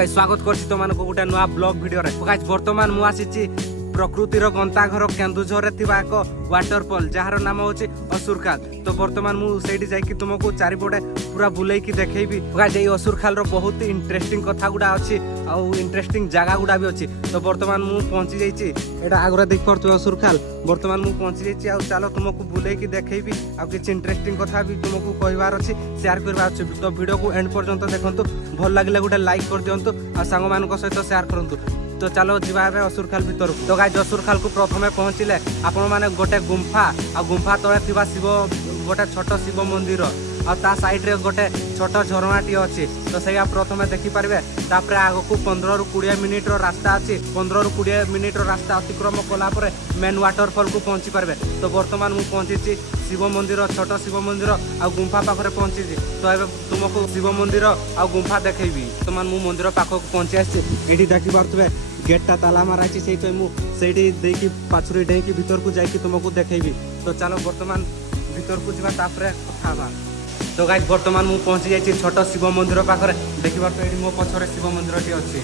Guys स्वागत करछि तमान को गुटा नुआ ब्लॉग वीडियो रे। गाइस वर्तमान मु आसीछि प्रकृतिर गंताघर केन्दुझर रे थिबा एक वाटरफॉल जार नाम होछि असुरखाल। तो वर्तमान मु सेठी जाइकि तुमको चारिपटे पूरा बुलेई की देखैबी। गाइस ए असुरखाल रो बहुत इंटरेस्टिंग कथा गुडा अछि आ इंटरेस्टिंग जगह गुडा भी अछि। तो वर्तमान मु पहुंची जाइछि एटा आगरा देख परछु असुरखाल। वर्तमान मु पहुंची जाइछि आ चलो तुमको बुलेई की देखैबी आ किछ इंटरेस्टिंग कथा भी तुमको कहबार अछि शेयर करबार अछि। तो वीडियो को एंड पर्यंत देखंतु, भल लागले गुटे लाइक कर दियंतु आ संग मानको सहित शेयर करंतु। तो चलो जीवा असुरखाल भीतर। तो गाइस असुरखाल को प्रथमे पहुंचिले आपण माने गोटे गुंफा आ गुंफा तळे थिबा शिव गोटे छोट शिव मंदिर आ ता साइड रे गोटे छोट झरणाटी अछि। तो सेया प्रथमे देखि पारबे। तापरे आगो को 15 रु 20 मिनिट रो रास्ता अछि। 15 रु 20 मिनिट रो रास्ता अतिक्रम कला परे मेन वाटरफॉल को पहुंची पारबे। तो वर्तमान मु पहुंची शिव मंदिर, छोट शिव मंदिर आ गुंफा पाखरे पहुंची। तो एबे तुमको शिव मंदिर आ गुंफा देखैबी। वर्तमान मु मंदिर पाखो पहुंची आछि। एठी देखि पारतबे गेटटा ताला मारा अछि। सेहि पे मु सेठी देकी पाछुरी डेकी भीतर को जाइकि तुमको देखैबी। तो चलो वर्तमान भीतर को जिबा तापरे कथाबा। तो गाइस वर्तमान मु पहुंची जाइछि छोट शिव मंदिर पाखरे। देखि पारतो एठी मो पछरे शिव मंदिरटी अछि।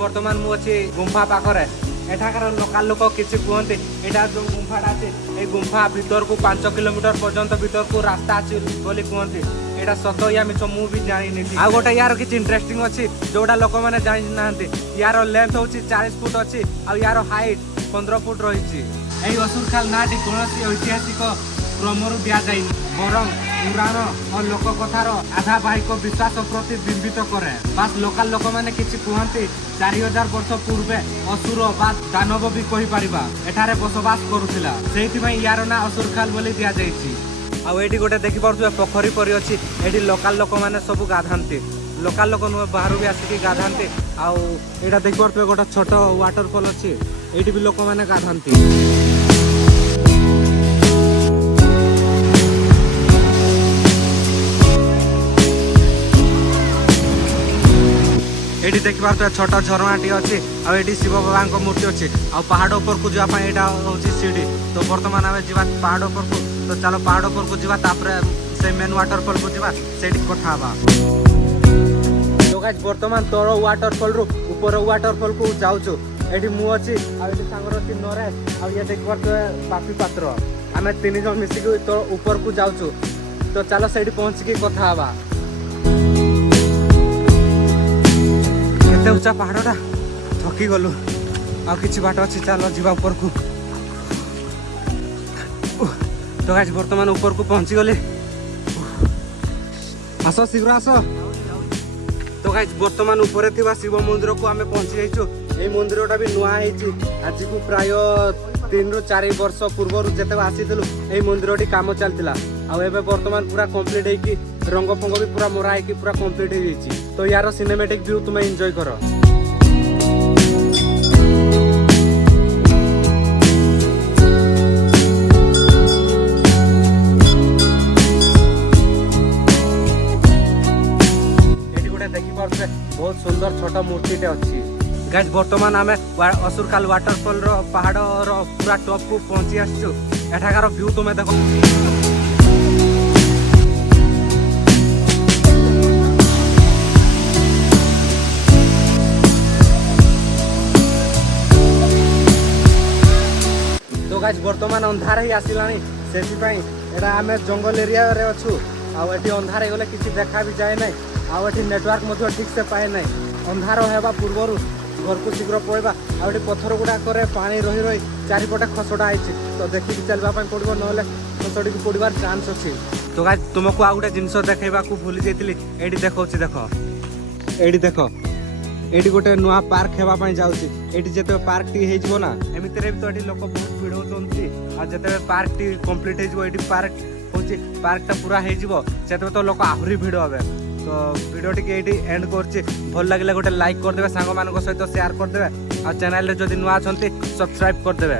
वर्तमान मु अछि गुंफा पाखरे। एठाकार लोकल लोक किछि कहते एटा जो गुंफाटा अछि ए गुंफा भीतर को 5 किलोमीटर पर्यंत भीतर को रास्ता अछि बोली कहते। एटा सत या मिछ मु भी जानि नै। आ गोटे यार किछि इंटरेस्टिंग अछि जोडा लोक माने जानि नाहंते। यार लेंथ होछि 40 फुट अछि आ यार हाइट 15 फुट रहिछि। एई असुरखाल नाटी कोनोसी ऐतिहासिक क्रमरु दिया जाय बरं पुराण और लोक कथार आधा बाहिक विश्वास प्रतिबिंबित करे। बास लोकल लोक माने किछि कहंती 4000 वर्ष पूर्वे असुर बा दानव भी कहि परिबा एठारे बसवास करूथिला। सेहि पई यार ना असुरखाल बोली दिया जायछि। आ एठी गोटे देखि परछु पोखरी परि अछि। एठी लोकल लोक माने सब गाधांती। लोकल लोक न बाहर भी आसी गाधांती। आ एटा देखि परछु गोटे छोट वाटरफॉल अछि। एठी भी लोक माने गाधांती। एठी देखि पारतो छोट झरणाटी अछि आ एठी शिव बाबा को मूर्ति अछि। आ पहाड़ ऊपर को जावा पय एटा होछि सीढ़ी। तो वर्तमान आमे जीवा पहाड़ ऊपर को। तो चलो पहाड़ ऊपर को जीवा तापरे से मेन वाटरफॉल को जीवा सेठी कथाबा। तो गाइस वर्तमान तोर वाटरफॉल रो ऊपर वाटरफॉल को जाउछु। एठी मु अछि आ एठी सांगर अछि नरेश आ ये देखि पारतो पापी पात्र। आमे तीन जन मिसी के तो ऊपर को जाउछु। तो चलो सेठी पहुंच के कथाबा। उच्चा पहाड़टा थकी गलु आ किछि बाट अछि। चलो जीवा ऊपर को। तो गाइस वर्तमान ऊपर को पहुंची गले। आसो शीघ्र आसो। तो गाइस वर्तमान ऊपर थिबा शिव मंदिर को आमे पहुंची जाइछु। ए मंदिरटा भी नुआ हेछि। आज को प्राय 3 रु 4 वर्ष पूर्व जेते आसीथिलु ए मंदिरटी काम चलतिला। आ एबे वर्तमान पूरा कंप्लीट है कि रंग फंग भी पूरा मोरा है कि पूरा कंप्लीट हो जाइछि। तो यार सिनेमैटिक व्यू तुम एंजॉय करो। एठी गोटे देखि परछे बहुत सुंदर छोट मूर्तिटे अछि। गाइस वर्तमान आमे असुरखाल वाटरफॉल रो पहाड़ रो पूरा टॉप को पहुंची आछछु। एठाकार व्यू तुमे देखो। तो गाइस वर्तमान अंधार ही आसिलानी। सेति पई एटा आमे जंगल एरिया रे अछु। आ एठी अंधार हे गले किछि देखा भी जाय नै। आ एठी नेटवर्क मधो ठीक से पाए नै। अंधार हेबा पूर्वरु घर को शीघ्र पळेबा। आ एठी पत्थर गुडा करे पानी रही रही चारिपटे खसडा आइछि। तो देखि कि चलबा पई पड़बो नहले खसडी को पड़िबार चांस अछि। तो गाइस तुमको आ गुडा जिंस देखैबा को भूली जेतिली। एठी देखौछि देखो। एठी देखो एठी गोटे नुआ पार्क हेबा पई जाउछि। एठी जेते पार्क टी हे जबो ना एमितरे भी तो एठी लोक बहुत भीड़ होचंती। आ जेते पार्क टी कंप्लीट हे जबो एठी पार्क होछि पार्कटा पूरा हे जबो सेते तो लोक आहुरी भीड़ होबे। तो वीडियो टी एठी एंड करछि। भल लागले गोटे लाइक कर देबे, सांग मानको सहित शेयर कर देबे। आ चैनल रे जदि नुआ छंती सब्सक्राइब कर देबे।